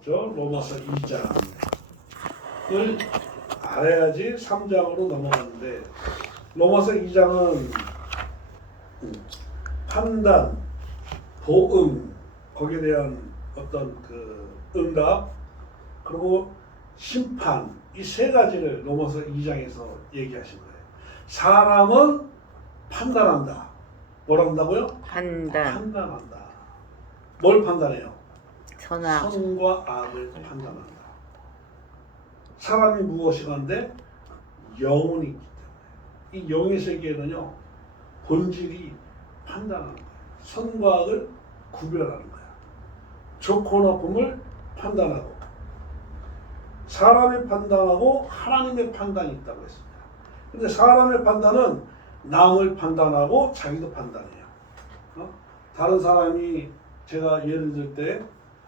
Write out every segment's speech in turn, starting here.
그렇죠? 로마서 2장을 알아야지 3장으로 넘어가는데 로마서 2장은 판단, 보응, 거기에 대한 어떤 그 응답, 그리고 심판, 이 세 가지를 로마서 2장에서 얘기하신 거예요. 사람은 판단한다. 뭘 한다고요? 판단한다. 뭘 판단해요? 선과 악을 판단한다. 사람이 무엇이건데 영혼이 있기 때문에 이 영의 세계에는요 본질이 판단하는 거예요. 선과 악을 구별하는 거야. 좋고 나쁨을 판단하고, 사람의 판단하고 하나님의 판단이 있다고 했습니다. 근데 사람의 판단은 남을 판단하고 자기도 판단해요. 다른 사람이, 제가 예를 들 때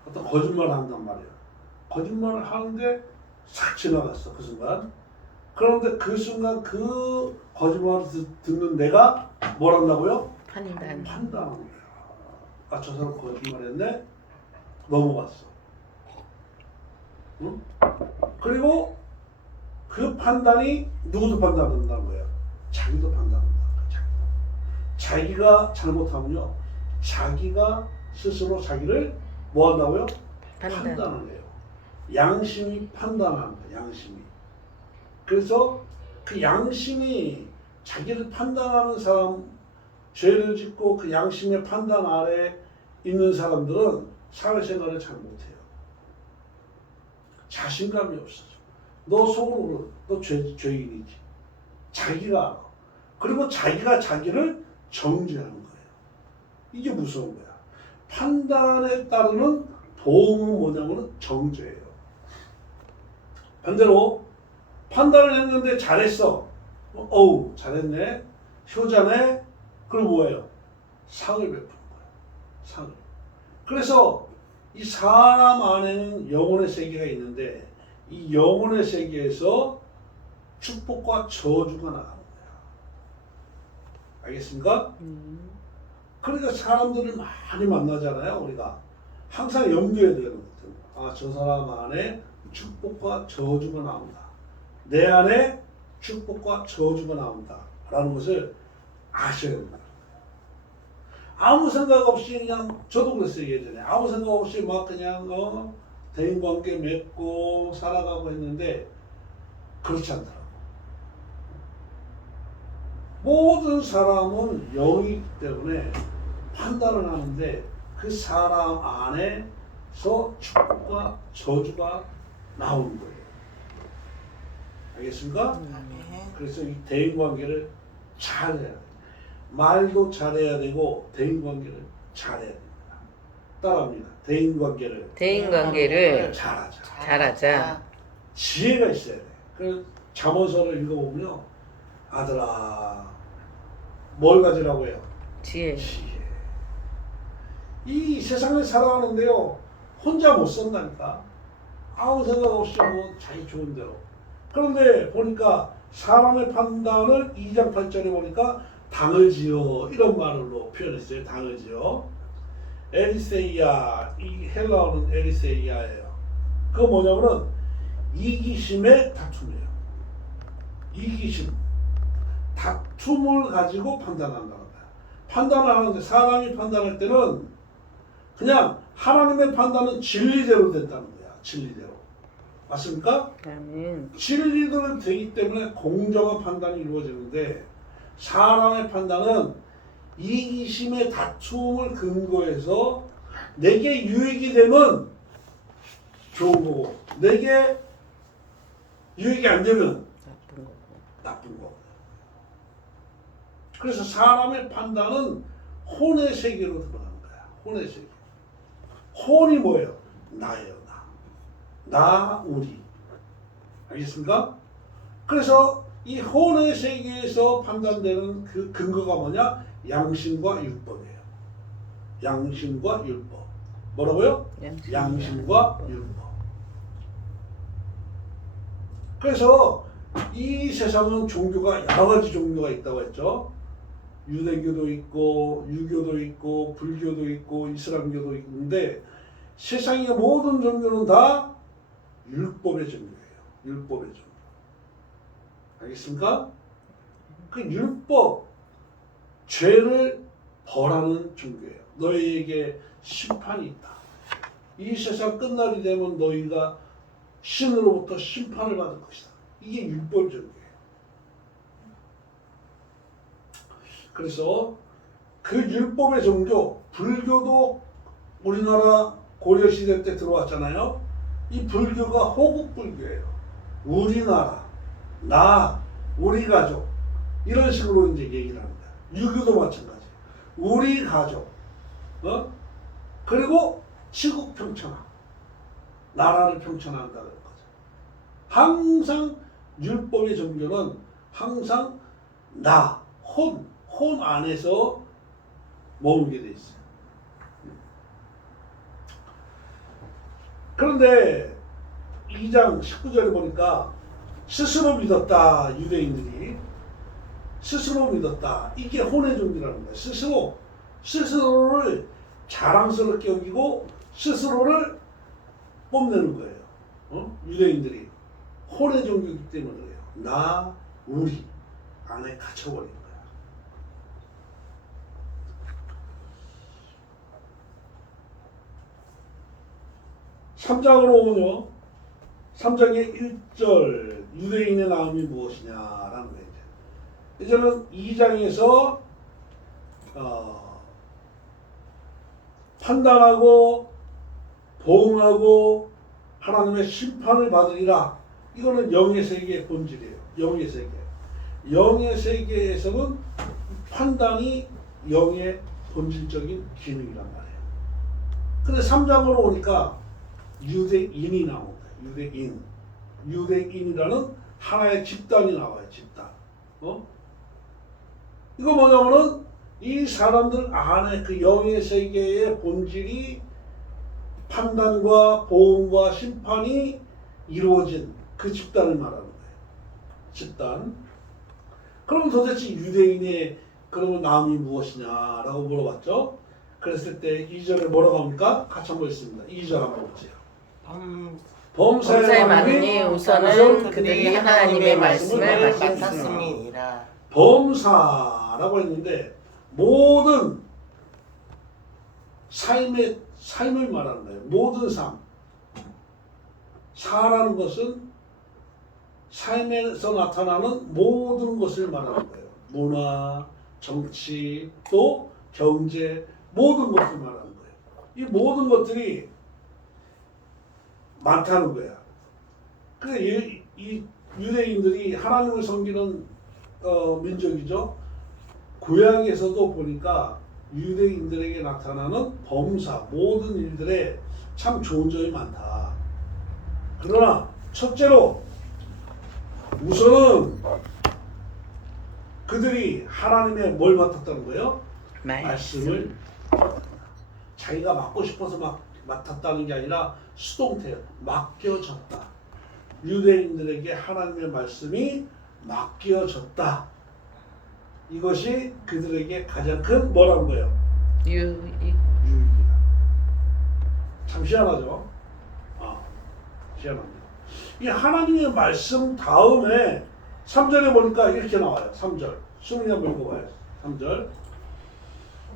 어떤 거짓말을 한단 말이에요. 거짓말을 하는데 싹 지나갔어, 그 순간. 그런데 그 순간 그 거짓말을 듣는 내가 뭘 한다고요? 판단하는 거야. 아, 저 사람 거짓말했네? 넘어갔어. 응? 그리고 그 판단이 누구도 판단한다는 거예요? 자기도 판단한다. 자기가 잘못하면요, 자기가 스스로 자기를 뭐 한다고요? 판단을 해요. 양심이 판단하는 거예요. 양심이. 그래서 그 양심이 자기를 판단하는 사람, 죄를 짓고 그 양심의 판단 아래 있는 사람들은 사회생활을 잘 못해요. 자신감이 없어져. 너 속으로 너 죄인이지. 자기가 알아. 그리고 자기가 자기를 정죄하는 거예요. 이게 무서운 거야. 판단에 따르는 도움은 뭐냐면 정죄예요. 반대로 판단을 했는데 잘했어. 어우, 잘했네. 효자네. 그럼 뭐예요? 상을 베푸는 거예요. 상을. 그래서 이 사람 안에는 영혼의 세계가 있는데 이 영혼의 세계에서 축복과 저주가 나가는 거야. 알겠습니까? 그러니까 사람들을 많이 만나잖아요. 우리가 항상 염두에 두는 것들. 아, 저 사람 안에 축복과 저주가 나온다. 내 안에 축복과 저주가 나온다. 라는 것을 아셔야 된다. 아무 생각 없이 그냥, 저도 그랬어요, 예전에. 아무 생각 없이 막 그냥 대인관계 맺고 살아가고 했는데 그렇지 않더라고. 모든 사람은 영이기 때문에 판단을 하는데 그 사람 안에서 축복과 저주가 나오는 거예요. 알겠습니까? 그래서 이 대인관계를 잘해야 돼요. 말도 잘해야 되고 대인관계를 잘해야 됩니다. 따라합니다. 대인관계를 잘하자. 지혜가 있어야 돼. 그 잠언서를 읽어보면요, 아들아, 뭘 가지라고 해요? 지혜. 이 세상에 살아가는데요, 혼자 못 산다니까. 아무 생각 없이 뭐 자기 좋은 대로. 그런데 보니까 사람의 판단을 2장 8절에 보니까 당을 지어, 이런 말로 표현했어요. 당을 지어. 에리세이아, 이 헬라어는 에리세이아예요. 그거 뭐냐면은 이기심의 다툼이에요. 이기심. 다툼을 가지고 판단한다는 거야. 판단을 하는데, 사람이 판단할 때는 그냥 하나님의 판단은 진리대로 된다는 거야. 진리대로. 맞습니까? 진리대로 되기 때문에 공정한 판단이 이루어지는데, 사람의 판단은 이기심의 다툼을 근거해서 내게 유익이 되면 좋은 거고, 내게 유익이 안 되면 나쁜 거고. 그래서 사람의 판단은 혼의 세계로 들어가는 거야. 혼의 세계. 혼이 뭐예요? 나예요. 나, 우리. 알겠습니까? 그래서 이 혼의 세계에서 판단되는 그 근거가 뭐냐? 양심과 율법이에요. 양심과 율법. 뭐라고요? 양심과 율법. 그래서 이 세상은 종교가 여러 가지 종교가 있다고 했죠. 유대교도 있고, 유교도 있고, 불교도 있고, 이슬람교도 있는데 세상의 모든 종교는 다 율법의 종교예요. 율법의 종교. 알겠습니까? 그 율법, 죄를 벌하는 종교예요. 너희에게 심판이 있다. 이 세상 끝날이 되면 너희가 신으로부터 심판을 받을 것이다. 이게 율법 종교예요. 그래서 그 율법의 종교, 불교도 우리나라 고려시대 때 들어왔잖아요. 이 불교가 호국 불교예요. 우리나라, 나, 우리 가족 이런 식으로 이제 얘기를 합니다. 유교도 마찬가지. 우리 가족, 그리고 지국 평천화, 나라를 평천한다는 거죠. 항상 율법의 종교는 항상 나, 혼 안에서 머물게 돼 있어요. 그런데 2장 19절에 보니까 스스로 믿었다. 유대인들이 스스로 믿었다. 이게 혼의 종교라는 거예요. 스스로를 자랑스럽게 여기고 스스로를 뽐내는 거예요. 유대인들이 혼의 종교이기 때문에 그래요. 나, 우리 안에 갇혀버린 거야. 3장으로 오면요. 3장의 1절 유대인의 나음이 무엇이냐라는 거예요. 이제는 2장에서 판단하고 보응하고 하나님의 심판을 받으리라. 이거는 영의 세계의 본질이에요. 영의 세계. 영의 세계에서는 판단이 영의 본질적인 기능이란 말이에요. 근데 3장으로 오니까 유대인이 나옵니다. 유대인이라는 하나의 집단이 나와요. 집단. 이거 뭐냐면은 이 사람들 안에 그 영의 세계의 본질이 판단과 보응과 심판이 이루어진 그 집단을 말하는 거예요. 집단. 그럼 도대체 유대인의 그러면 나음이 무엇이냐라고 물어봤죠. 그랬을 때 2절에 뭐라고 합니까? 같이 한번 읽습니다. 2절 한번 보세요. 범사에 많으니 우선은 그들이 하나님의 말씀을 맡았음이니라. 범사라고 했는데 모든 삶을 말하는 거예요. 모든 삶. 사라는 것은 삶에서 나타나는 모든 것을 말하는 거예요. 문화, 정치, 또 경제, 모든 것을 말하는 거예요. 이 모든 것들이 많다는 거야. 그래서 이 유대인들이 하나님을 섬기는 민족이죠. 구약에서도 보니까 유대인들에게 나타나는 범사, 모든 일들에 참 좋은 점이 많다. 그러나 첫째로 우선은 그들이 하나님의 뭘 맡았다는 거예요? 말씀을 자기가 맡고 싶어서 막 맡았다는 게 아니라 수동태예요. 맡겨졌다. 유대인들에게 하나님의 말씀이 맡겨졌다. 이것이 그들에게 가장 큰 뭐라는 거예요? 유익이다. 참 희한하죠? 희한합니다. 이 하나님의 말씀 다음에 3절에 보니까 이렇게 나와요. 3절. 수민이 한번 읽어봐요. 3절.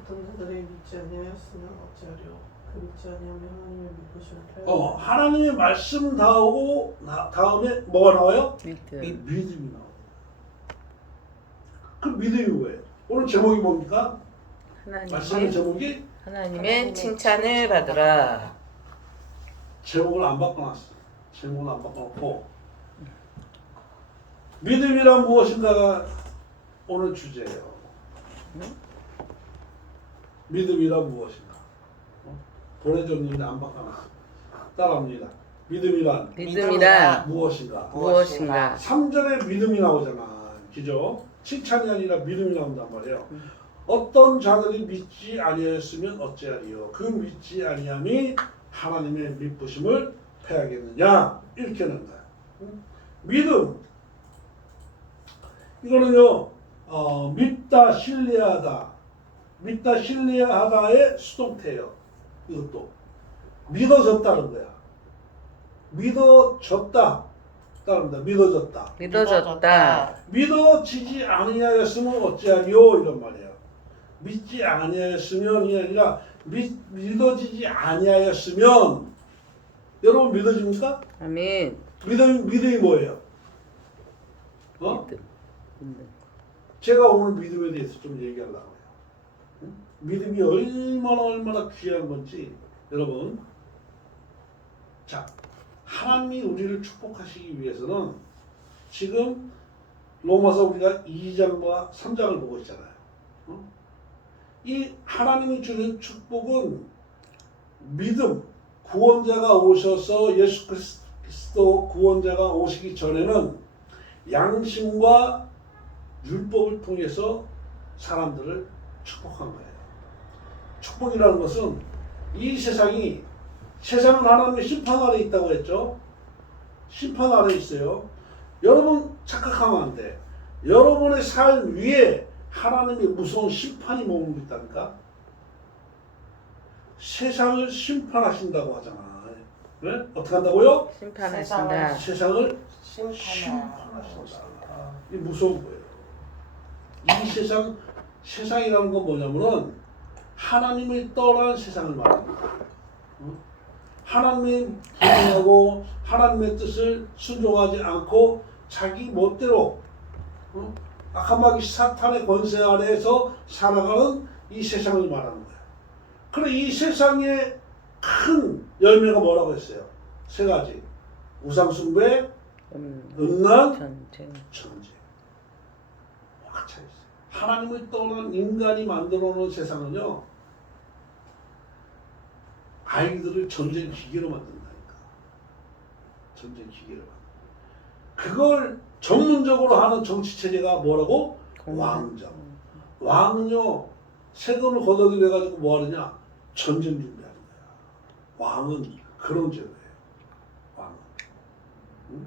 어떤 자들이 믿지 아니하였으면 어찌하려 그 믿지 아니하면 하나님의 믿으심을 패하리라. 하나님의 말씀 다음에 뭐가 나와요? 믿음이 나와요. 그 믿음이 뭐예요? 오늘 제목이 뭡니까? 말씀의 제목이 하나님의 칭찬을 받으라. 제목을 안 바꿔놨어. 제목을 안 바꿔놓고 믿음이란 무엇인가가 오늘 주제예요. 믿음이란 무엇인가? 보내줬는데 안 바꿔놨어. 따라합니다. 믿음이란 무엇인가? 3절에 믿음이 나오잖아. 그죠? 칭찬이 아니라 믿음이 나온단 말이에요. 어떤 자들이 믿지 아니하였으면 어찌하리요? 그 믿지 아니함이 하나님의 믿으심을 패하겠느냐? 이렇게 하는 거야. 믿음. 이거는요, 믿다, 신뢰하다. 믿다, 신뢰하다의 수동태예요. 이것도. 믿어졌다는 거야. 믿어졌다. 따릅니다. 믿어졌다. 믿어졌다. 믿어지지 아니하였으면 어찌하리요 이런 말이에요. 믿지 아니하였으면이 아니라 믿어지지 아니하였으면 여러분 믿어집니까? 아멘. 믿음이 뭐예요? 믿음. 제가 오늘 믿음에 대해서 좀 얘기하려고 해요. 응? 믿음이 얼마나 귀한 건지 여러분, 자, 하나님이 우리를 축복하시기 위해서는 지금 로마서 우리가 2장과 3장을 보고 있잖아요. 이 하나님이 주는 축복은 믿음, 구원자가 오셔서 예수 그리스도 구원자가 오시기 전에는 양심과 율법을 통해서 사람들을 축복한 거예요. 축복이라는 것은 이 세상은 하나님의 심판 아래 있다고 했죠. 심판 아래 있어요. 여러분 착각하면 안 돼. 여러분의 삶 위에 하나님의 무서운 심판이 머물고 있다니까. 세상을 심판하신다고 하잖아. 네? 어떻게 한다고요? 심판하신다. 세상을 심판하신다. 심판하신다. 이 무서운 거예요. 이 세상이라는 건 뭐냐면은 하나님을 떠난 세상을 말하는 거예요. 하나님의 불응하고 하나님의 뜻을 순종하지 않고 자기 멋대로 악한 마귀 사탄의 권세 아래에서 살아가는 이 세상을 말하는 거예요. 그래 이 세상의 큰 열매가 뭐라고 했어요? 세 가지. 우상숭배, 음란, 전쟁. 꽉 차 있어요. 하나님을 떠난 인간이 만들어 놓은 세상은요. 아이들을 전쟁 기계로 만든다니까. 전쟁 기계로 만든다. 그걸 전문적으로 하는 정치체제가 뭐라고? 왕정. 왕은요. 세금을 걷어들여가지고 뭐 하느냐? 전쟁 준비하는 거야. 왕은 그런 제도예요. 왕은. 응?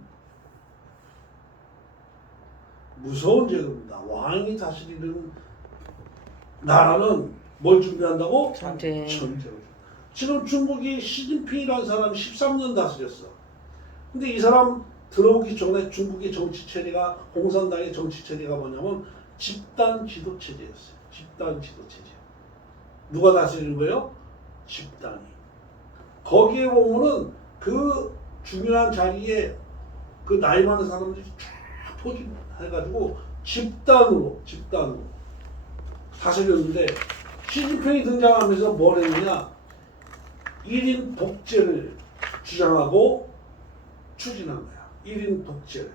무서운 제도입니다. 왕이 다스리는 나라는 뭘 준비한다고? 전쟁. 지금 중국이 시진핑이라는 사람이 13년 다스렸어. 근데 이 사람 들어오기 전에 중국의 정치체제가, 공산당의 정치체제가 뭐냐면 집단 지도체제였어요. 집단 지도체제. 누가 다스리는 거예요? 집단이. 거기에 보면은 그 중요한 자리에 그 나이 많은 사람들이 쫙 포진해가지고 집단으로 다스렸는데 시진핑이 등장하면서 뭘 했느냐? 1인 독재를 주장하고 추진한 거야. 1인 독재를.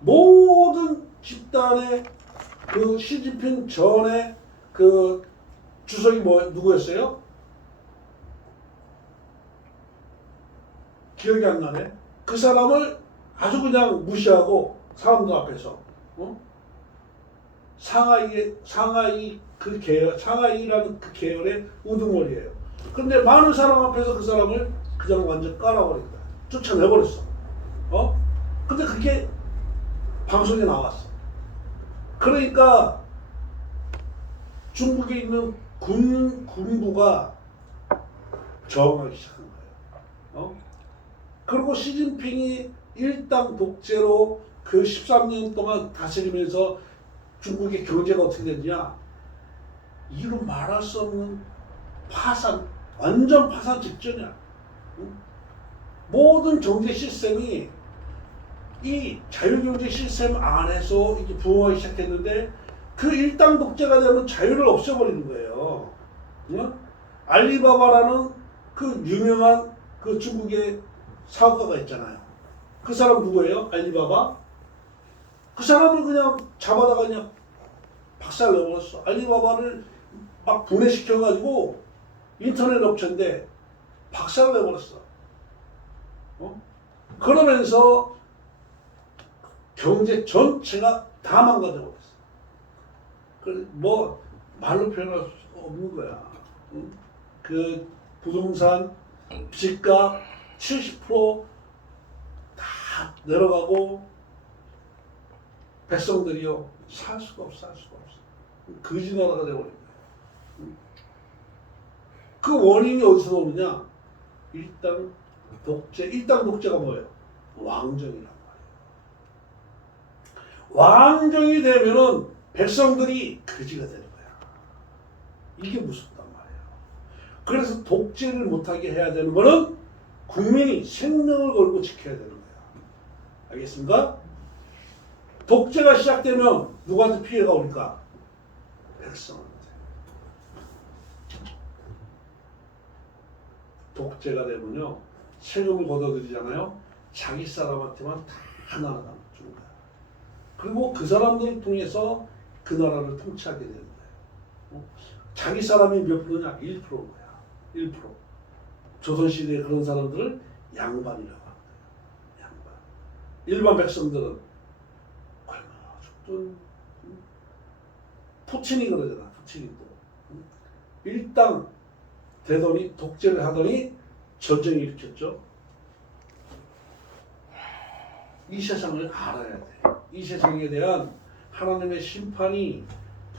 모든 집단의 그 시진핑 전에 그 주석이 누구였어요? 기억이 안 나네. 그 사람을 아주 그냥 무시하고 사람들 앞에서 상하이 그 계열, 상하이라는 그 계열의 우두머리예요. 근데 많은 사람 앞에서 그 사람을 그냥 완전 깔아버린 거야. 쫓아내버렸어. 근데 그게 방송에 나왔어. 그러니까 중국에 있는 군부가 저항하기 시작한 거예요. 그리고 시진핑이 일당 독재로 그 13년 동안 다스리면서 중국의 경제가 어떻게 됐냐? 이루 말할 수 없는 파산, 완전 파산 직전이야. 모든 경제 시스템이 이 자유경제 시스템 안에서 이제 부흥하기 시작했는데 그 일당 독재가 되면 자유를 없애버리는 거예요. 알리바바라는 그 유명한 그 중국의 사업가가 있잖아요. 그 사람 누구예요? 알리바바? 그 사람을 그냥 잡아다가 그냥 박살내버렸어. 알리바바를 막 분해시켜가지고 인터넷 업체인데 박살을 내버렸어. 그러면서 경제 전체가 다 망가져버렸어. 뭐 말로 표현할 수 없는 거야. 그 부동산 집값 70% 다 내려가고 백성들이요 살 수가 없어. 거지 나라가 되어버린 거야. 그 원인이 어디서 오느냐? 일당 독재. 일당 독재가 뭐예요? 왕정이란 말이에요. 왕정이 되면은 백성들이 거지가 되는 거야. 이게 무섭단 말이에요. 그래서 독재를 못하게 해야 되는 거는 국민이 생명을 걸고 지켜야 되는 거야. 알겠습니까? 독재가 시작되면 누구한테 피해가 오니까? 백성한테. 독재가 되면요, 세금을 걷어들이잖아요. 자기 사람한테만 다 나라가 주는 거야. 그리고 그 사람들을 통해서 그 나라를 통치하게 되는 거예요. 자기 사람이 몇 프로냐? 1%인 거야. 1%. 조선시대에 그런 사람들을 양반이라고 하는 거예요. 양반. 일반 백성들은 얼마나 죽든 푸틴이 그러잖아. 푸틴이 또. 일당 되더니 독재를 하더니 전쟁을 일으켰죠. 이 세상을 알아야 돼. 이 세상에 대한 하나님의 심판이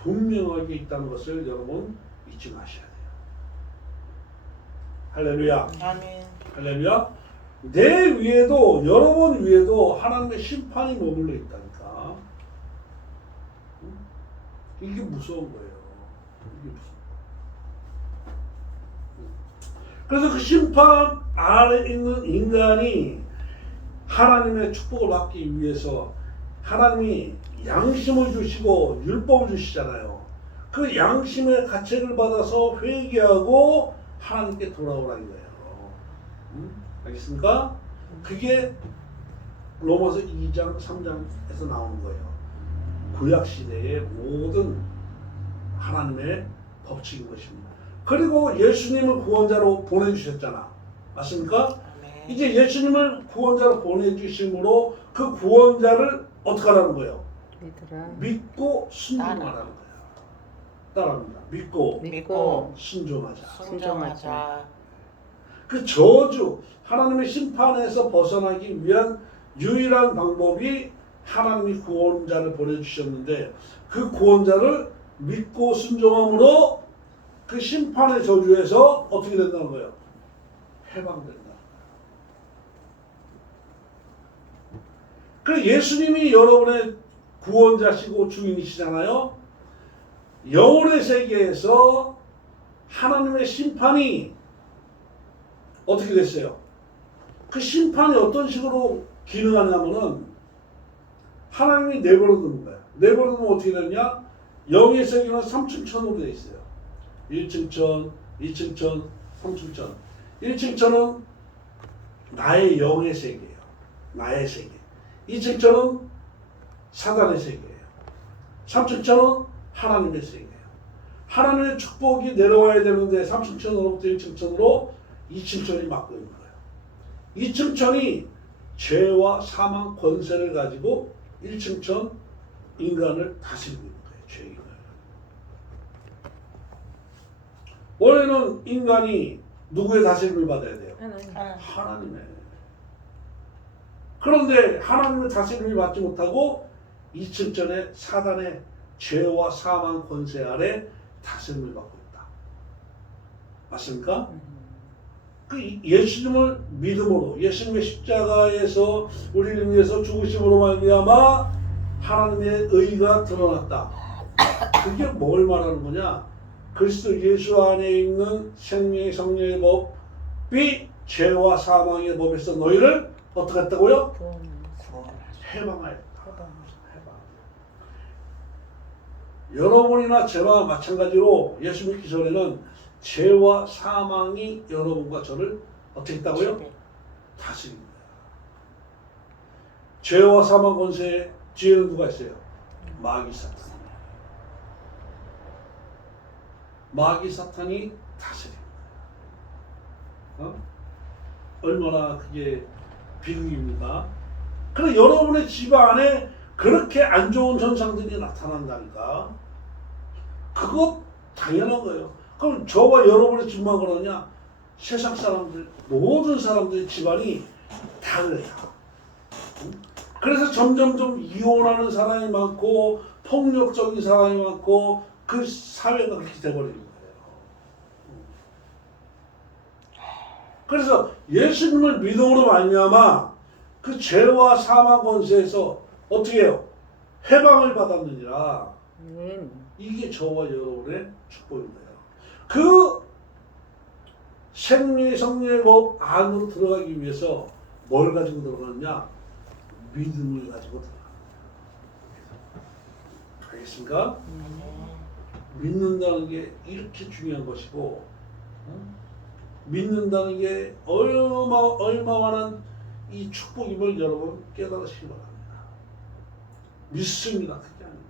분명하게 있다는 것을 여러분 잊지 마셔야 돼요. 할렐루야. 아멘. 할렐루야. 내 위에도 여러분 위에도 하나님의 심판이 머물러 있다니까. 이게 무서운 거예요. 이게 무서운. 그래서 그 심판 아래 있는 인간이 하나님의 축복을 받기 위해서 하나님이 양심을 주시고 율법을 주시잖아요. 그 양심의 가책을 받아서 회개하고 하나님께 돌아오라는 거예요. 알겠습니까? 그게 로마서 2장 3장에서 나오는 거예요. 구약시대의 모든 하나님의 법칙인 것입니다. 그리고 예수님을 구원자로 보내주셨잖아. 맞습니까? 아멘. 이제 예수님을 구원자로 보내주심으로 그 구원자를 어떻게 하라는 거예요? 믿고 순종하라는 거예요. 따라합니다. 믿고 순종하자. 순종하자. 그 저주, 하나님의 심판에서 벗어나기 위한 유일한 방법이 하나님이 구원자를 보내주셨는데 그 구원자를 믿고 순종함으로 그 심판의 저주에서 어떻게 된다는 거예요? 해방된다. 그 예수님이 여러분의 구원자시고 주인이시잖아요. 영혼의 세계에서 하나님의 심판이 어떻게 됐어요? 그 심판이 어떤 식으로 기능하냐면은 하나님이 내버려 두는 거야. 내버려 두면 어떻게 되냐? 영의 세계는 3층 천으로 되어 있어요. 1층 천, 2층 천, 3층 천. 1층 천은 나의 영의 세계예요. 나의 세계. 2층 천은 사단의 세계예요. 3층 천은 하나님의 세계예요. 하나님의 축복이 내려와야 되는데 3층 천으로부터 1층 천으로 2층 천이 막고 있는 거예요. 2층 천이 죄와 사망 권세를 가지고 1층 천 인간을 다스리고 있는 거예요. 죄인을. 원래는 인간이 누구의 다스림을 받아야 돼요? 하나님의. 그런데 하나님의 다스림을 받지 못하고 2층 천의 사단의 죄와 사망 권세 아래 다스림을 받고 있다. 맞습니까? 그 예수님을 믿음으로 예수님의 십자가에서 우리를 위해서 죽으심으로 말미암아 하나님의 의가 드러났다. 그게 뭘 말하는 거냐? 그리스도 예수 안에 있는 생명의 성령의 법이 죄와 사망의 법에서 너희를 어떻게 했다고요? 해방하였다. 여러분이나 저와 마찬가지로 예수 믿기 전에는 죄와 사망이 여러분과 저를 어떻게 했다고요? 다스립니다. 죄와 사망 권세의 뒤에는 누가 있어요? 마귀 사탄. 마귀 사탄이 다스립니다. 얼마나 그게 비극입니까? 그래 여러분의 집 안에 그렇게 안 좋은 현상들이 나타난다니까. 그거 당연한 거예요. 그럼 저와 여러분의 집만 그러냐? 세상 사람들, 모든 사람들의 집안이 다 그래요. 그래서 점점점 이혼하는 사람이 많고 폭력적인 사람이 많고 그 사회가 그렇게 돼버리는 거예요. 그래서 예수님을 믿음으로 말미암아 그 죄와 사망 권세에서 어떻게 해요? 해방을 받았느니라. 이게 저와 여러분의 축복인 거예요. 그 생명의 성령의 법 안으로 들어가기 위해서 뭘 가지고 들어가느냐? 믿음을 가지고 들어가는 거예요. 알겠습니까? 믿는다는 게 이렇게 중요한 것이고, 믿는다는 게 얼마만한 이 축복임을 여러분 깨달으시기 바랍니다. 믿습니다. 그게 아닙니다.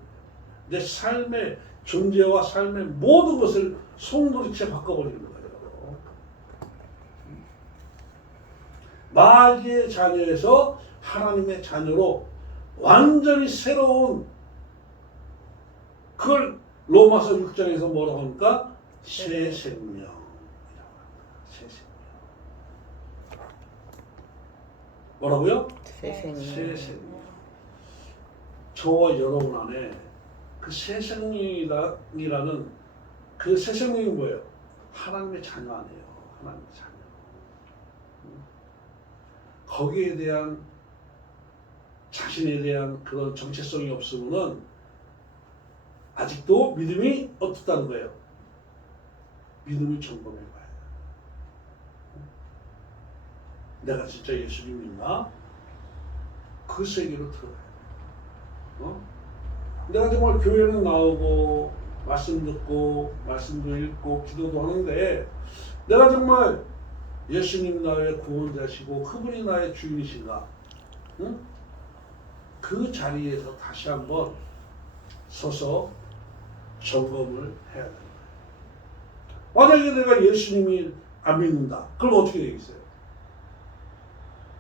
내 삶의 존재와 삶의 모든 것을 송두리째 바꿔버리는 거예요. 마귀의 자녀에서 하나님의 자녀로 완전히 새로운, 그걸 로마서 6장에서 뭐라고 합니까? 새 생명이라고 합니다. 새 생명. 뭐라고요? 새 생명. 새 생명. 저와 여러분 안에 그 새 생명이라는 그 새 생명이 뭐예요? 하나님의 자녀 아니에요. 하나님의 자녀. 거기에 대한 자신에 대한 그런 정체성이 없으면은 아직도 믿음이 없다는 거예요. 믿음을 점검해 봐야 돼. 내가 진짜 예수님 믿나? 그 세계로 들어가야 돼. 내가 정말 교회는 나오고 말씀 듣고 말씀도 읽고 기도도 하는데 내가 정말 예수님 나의 구원자시고 그분이 나의 주인이신가? 응? 그 자리에서 다시 한번 서서 점검을 해야 됩니다. 만약에 내가 예수님이 안 믿는다. 그럼 어떻게 되겠어요?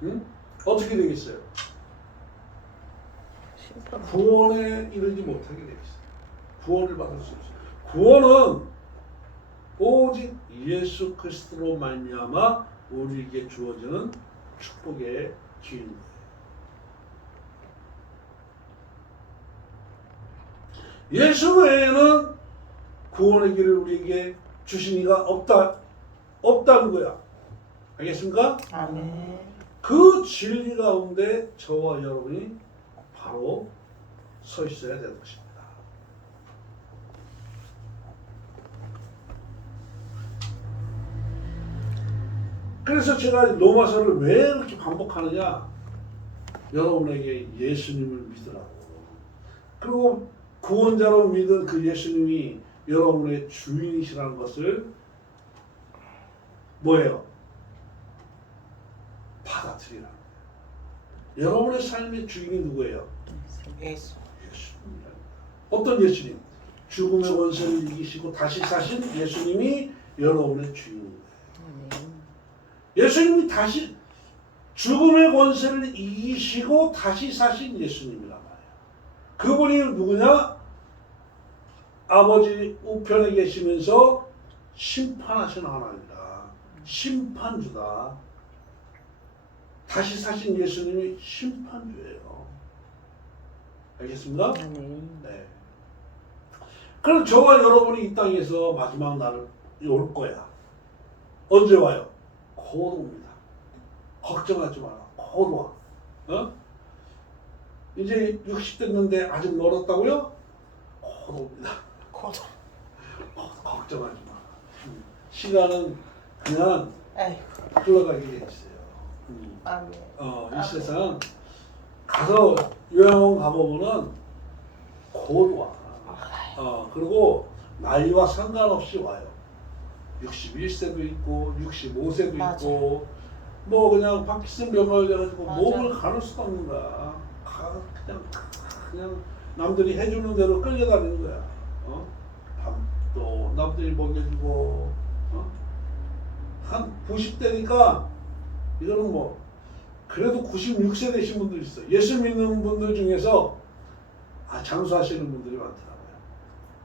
응? 어떻게 되겠어요? 구원에 이르지 못하게 되겠어요. 구원을 받을 수 없어요. 구원은 오직 예수 그리스도로 말미암아 우리에게 주어지는 축복의 기회입니다. 예수 외에는 구원의 길을 우리에게 주신 이가 없다는 거야. 알겠습니까? 아멘. 그 진리 가운데 저와 여러분이 바로 서 있어야 되는 것입니다. 그래서 제가 로마서를 왜 이렇게 반복하느냐? 여러분에게 예수님을 믿으라고. 그리고 구원자로 믿은 그 예수님이 여러분의 주인이시라는 것을 뭐예요? 받아들이라. 여러분의 삶의 주인이 누구예요? 예수. 예수님이랍니다. 어떤 예수님? 죽음의 원수를 이기시고 다시 사신 예수님이 여러분의 주인입니다. 예수님이 다시 죽음의 권세를 이기시고 다시 사신 예수님이란 말이에요. 그분이 누구냐? 아버지 우편에 계시면서 심판하시는 하나님이다. 심판주다. 다시 사신 예수님이 심판주예요. 알겠습니까? 네. 그럼 저와 여러분이 이 땅에서 마지막 날을 올 거야. 언제 와요? 곧 옵니다. 걱정하지 마라. 곧 와. 이제 60 됐는데 아직 멀었다고요? 곧 옵니다. 걱정하지 마. 시간은 그냥 흘러가게 돼 있어요. 이 세상 가서 요양원 가보면은 곧 와. 그리고 나이와 상관없이 와요. 61세도 있고 65세도 맞아. 있고 뭐 그냥 파킨슨 병 걸려가지고 맞아. 몸을 가눌 수가 없는 거야. 그냥 남들이 해주는 대로 끌려다니는 거야. 밥도 남들이 먹여주고 한 90대니까 이거는 뭐 그래도 96세 되신 분들 있어요. 예수 믿는 분들 중에서 장수하시는 분들이 많더라고요.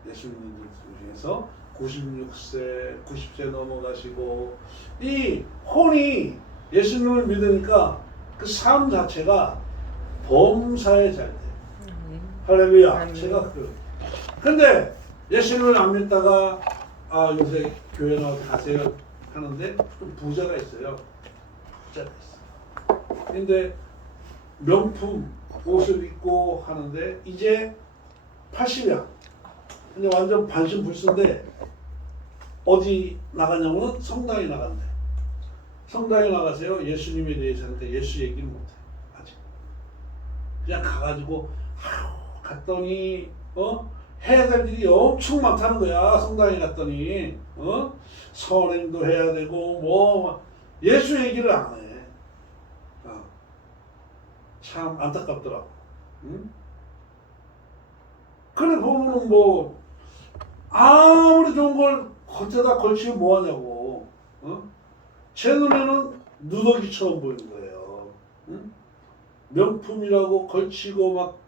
예수 믿는 분들 중에서 96세, 90세 넘어가시고 이 혼이 예수님을 믿으니까 그 삶 자체가 범사에 잘 돼요. 할렐루야. 제가 근데 예수님을 안 믿다가 요새 교회 나와서 가세요. 하는데 좀 부자가 있어요. 부자가 있어. 근데 명품 옷을 입고 하는데 이제 80이야. 근데 완전 반신불수인데 어디 나가냐면 성당에 나간대. 성당에 나가세요. 예수님에 대해서 하는데 예수 얘기는 못해. 아직. 그냥 가가지고 갔더니 해야 될 일이 엄청 많다는 거야. 성당에 갔더니 선행도 해야 되고 뭐 예수 얘기를 안 해. 참 안타깝더라고. 응? 그래 보면은 뭐 아무리 좋은 걸 겉에다 걸치면 뭐하냐고. 제 눈에는 누더기처럼 보이는 거예요. 응? 명품이라고 걸치고 막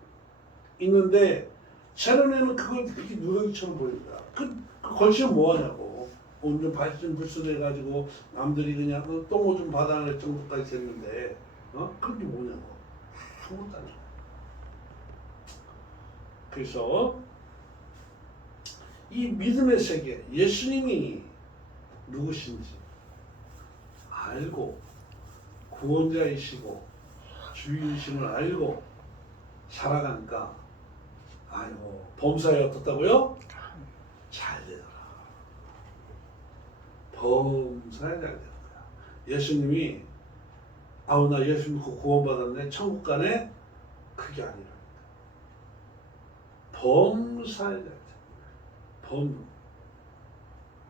있는데 제 눈에는 그걸 그렇게 누더기처럼 보입니다. 그 걸치면 뭐하냐고. 온전 발신불순해가지고 남들이 그냥 똥 좀 받아낼 정도까지 됐는데 그게 뭐냐고. 아무것도 아니야. 그래서 이 믿음의 세계, 예수님이 누구신지 알고 구원자이시고 주인이심을 알고 살아가니까 아이고 범사에 어떻다고요? 잘 되더라. 범사에 잘 되더라. 예수님이 아우 나 예수 믿고 구원받았네 천국 가네 그게 아니라 범사에 잘 돼.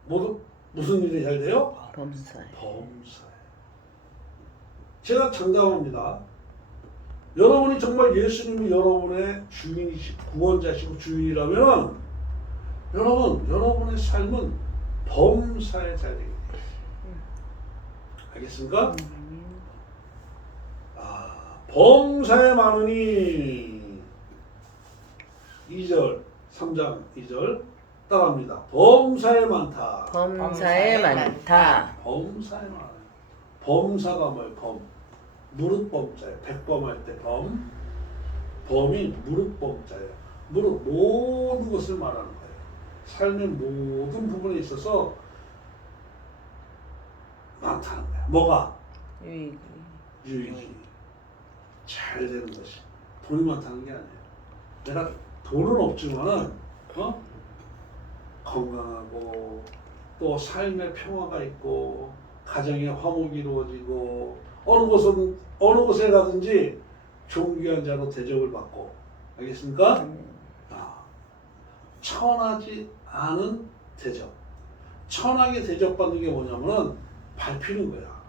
모두 무슨 일이 잘 돼요? 범사에. 범사에. 제가 장담합니다. 여러분이 정말 예수님이 여러분의 주인이시고 구원자시고 주인이라면 여러분의 삶은 범사에 잘 되게 돼요. 알겠습니까? 범사에 많으니 2절 3장 2절 따라합니다. 범사에 많다. 범사에 많다. 범사에 많아요. 범사가 뭐예요? 범. 무릇 범자예요. 백범할 때 범. 범이 무릇 범자예요. 무릇 모든 것을 말하는 거예요. 삶의 모든 부분에 있어서 많다는 거야. 뭐가? 유익이. 잘 되는 것이. 돈이 많다는 게 아니에요. 내가 돈은 없지만은 건강하고 또 삶의 평화가 있고 가정의 화목이 이루어지고 어느 곳에 가든지 존귀한 자로 대접을 받고 알겠습니까? 천하지 않은 대접. 천하게 대접받는 게 뭐냐면은 밟히는 거야.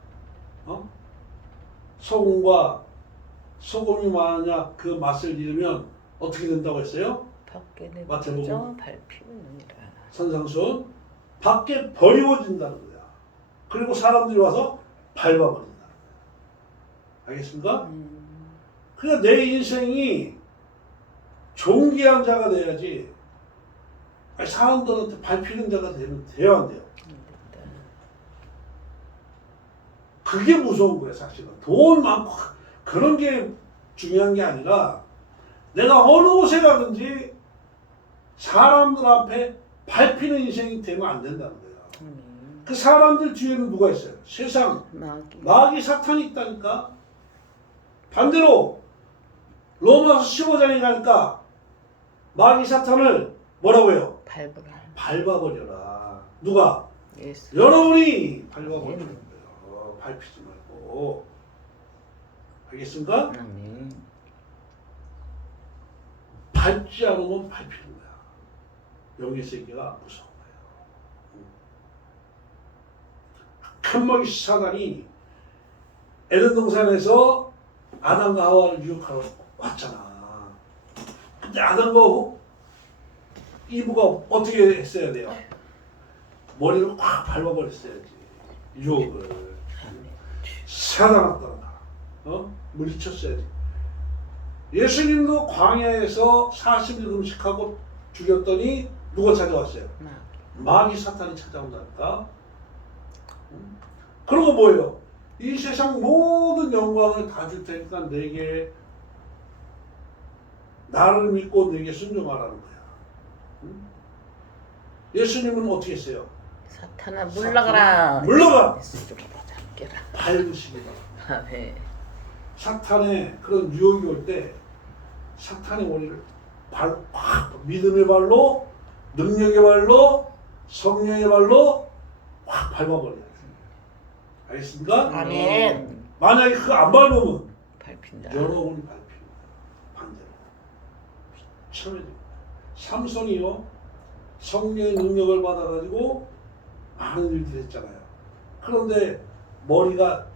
소금이 만약 그 맛을 잃으면 어떻게 된다고 했어요? 밖에 마태복음. 내버려 밟히느니라. 선상순 밖에 버리워진다는 거야. 그리고 사람들이 와서 밟아버린다는 거야. 알겠습니까? 그러니까 내 인생이 존귀한 자가 돼야지. 사람들한테 밟히는 자가 돼야 안 돼요. 그게 무서운 거예요, 사실은. 돈 많고 그런 게 중요한 게 아니라 내가 어느 곳에 가든지 사람들 앞에 밟히는 인생이 되면 안 된다는 거예요. 그 사람들 뒤에는 누가 있어요? 세상, 마귀 사탄이 있다니까. 반대로 로마서 15장에 가니까 마귀 사탄을 뭐라고 해요? 밟아버려라. 누가? 예수. 여러분이 밟아버리는 거예요. 밟히지 말고. 알겠습니까? 밟지 않으면 밟히는 거야. 영의 세계가 무서운 거예요. 큰머리 사단이 에덴 동산에서 아담과 하와를 유혹하러 왔잖아. 근데 아담과 이브가 어떻게 했어야 돼요? 머리를 확 밟아버렸어야지. 유혹을. 사단았다. 물리쳤어야지. 예수님도 광야에서 40일 금식하고 죽였더니 누가 찾아왔어요? 마귀 사탄이 찾아온다니까. 그리고 뭐예요? 이 세상 모든 영광을 다 줄 테니까 내게 나를 믿고 내게 순종하라는 거야. 예수님은 어떻게 했어요? 사탄아 물러가라. 물러가! 예수로 잡게라. 밟으시기 바랍니다. 아멘. 사탄의 그런 유혹이 올 때 사탄의 머리를 확 믿음의 발로, 능력의 발로, 성령의 발로 확 밟아버려야 돼요. 알겠습니까? 아멘. 만약에 그거 안 밟으면 밟힌다. 여러분이 밟힙니다. 반대로. 처음에 삼손이요 성령의 능력을 받아가지고 많은 일들을 했잖아요. 그런데 머리가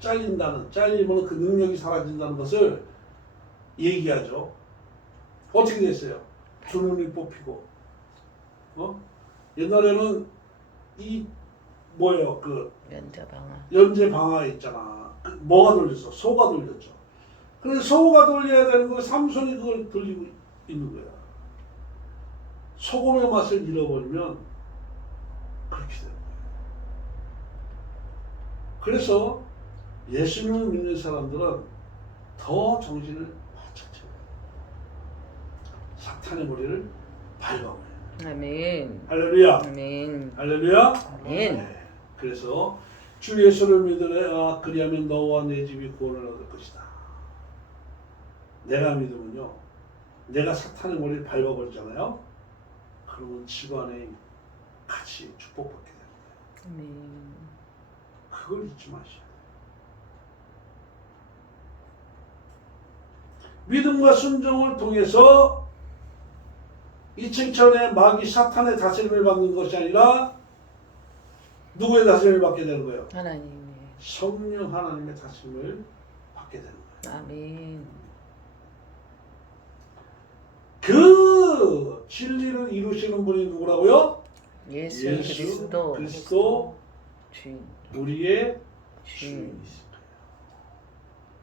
잘리면 그 능력이 사라진다는 것을 얘기하죠. 어떻게 됐어요? 두 눈이 뽑히고, 옛날에는 이 뭐예요? 그 연자방아. 연재 방아 있잖아. 뭐가 돌렸어? 소가 돌렸죠. 그래서 소가 돌려야 되는 걸 삼손이 그걸 돌리고 있는 거야. 소금의 맛을 잃어버리면 그렇게 되는 거예요. 그래서 예수님을 믿는 사람들은 더 정신을 바짝 차려요. 사탄의 머리를 밟아버려요. 아멘. 할렐루야. 아멘. 할렐루야. 아멘. 네. 그래서 주 예수를 믿으라. 그리하면 너와 내 집이 구원을 얻을 것이다. 내가 믿으면요, 내가 사탄의 머리를 밟아버리잖아요. 그러면 집안에 같이 축복받게 됩니다. 아멘. 그걸 잊지 마셔야 돼요. 믿음과 순종을 통해서 이 칭찬에 마귀 사탄의 다스림을 받는 것이 아니라 누구의 다스림을 받게 되는 거예요? 하나님의. 성령 하나님의 다스림을 받게 되는 거예요. 아멘. 그 진리를 이루시는 분이 누구라고요? 예수 그리스도 그리스도 주인. 우리의 주인. 주인이십니다.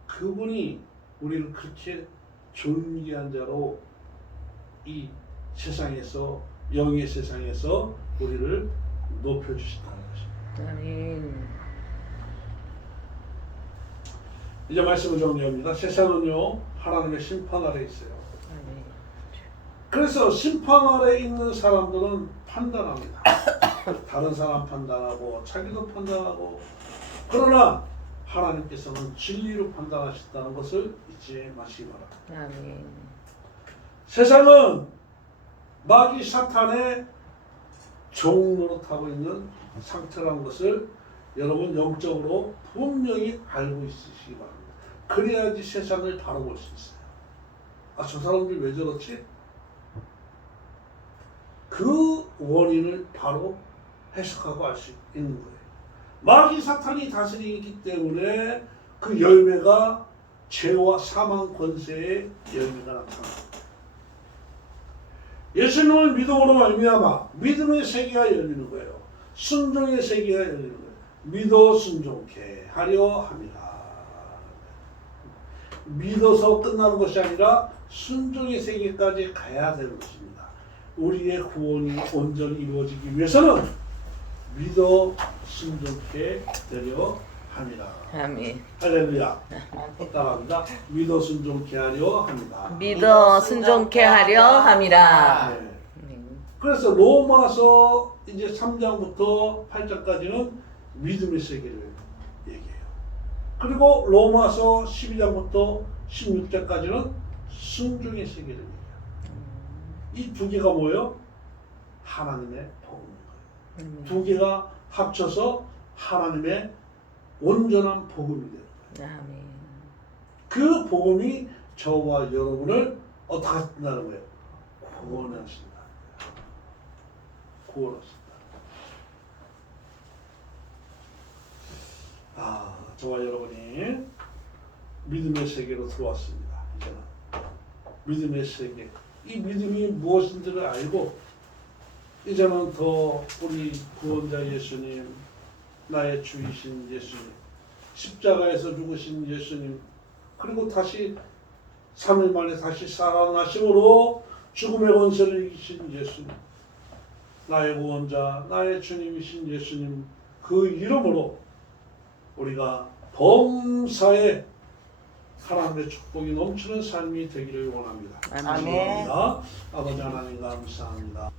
그분이 우리를 그렇게 존귀한 자로 이 세상에서, 영의 세상에서 우리를 높여주신다는 것입니다. 아멘. 이제 말씀을 정리합니다. 세상은요 하나님의 심판 아래 있어요. 아멘. 그래서 심판 아래 있는 사람들은 판단합니다. 다른 사람 판단하고 자기도 판단하고, 그러나 하나님께서는 진리로 판단하신다는 것을 잊지 마시기 바랍니다. 아멘. 세상은 마귀 사탄의 종노릇하고 있는 상태라는 것을 여러분 영적으로 분명히 알고 있으시기 바랍니다. 그래야지 세상을 바라볼 수 있어요. 아, 저 사람들 왜 저렇지? 그 원인을 바로 해석하고 알 수 있는 거예요. 마귀 사탄이 다스리기 때문에 그 열매가 죄와 사망 권세의 열매가 나타납니다. 예수님을 믿음으로 말미암아 믿음의 세계가 열리는 거예요. 순종의 세계가 열리는 거예요. 믿어 순종케 하려 함이라. 믿어서 끝나는 것이 아니라 순종의 세계까지 가야 되는 것입니다. 우리의 구원이 온전히 이루어지기 위해서는 믿어 순종케 되려 함이라. 아멘. 할렐루야. 따라합니다. 믿어 순종케 하려 합니다. 믿어 순종케 하려 함이라. 네. 아멘. 그래서 로마서 이제 3장부터 8장까지는 믿음의 세계를 얘기해요. 그리고 로마서 12장부터 16장까지는 순종의 세계를 얘기해요. 이 두 개가 뭐예요? 하나님의 복음인 거예요. 두 개가 합쳐서 하나님의 온전한 복음이 되는 거예요. 아멘. 그 복음이 저와 여러분을 어떻게 한다는 거예요? 구원하신다. 구원하신다. 아, 저와 여러분이 믿음의 세계로 들어왔습니다. 이제는 믿음의 세계. 이 믿음이 무엇인지를 알고 이제는 더 우리 구원자 예수님, 나의 주이신 예수님, 십자가에서 죽으신 예수님, 그리고 다시 3일 만에 다시 살아나심으로 죽음의 권세를 이기신 예수님, 나의 구원자, 나의 주님이신 예수님, 그 이름으로 우리가 범사에 하나님의 축복이 넘치는 삶이 되기를 원합니다. 아멘. 감사합니다. 아버지 하나님 감사합니다.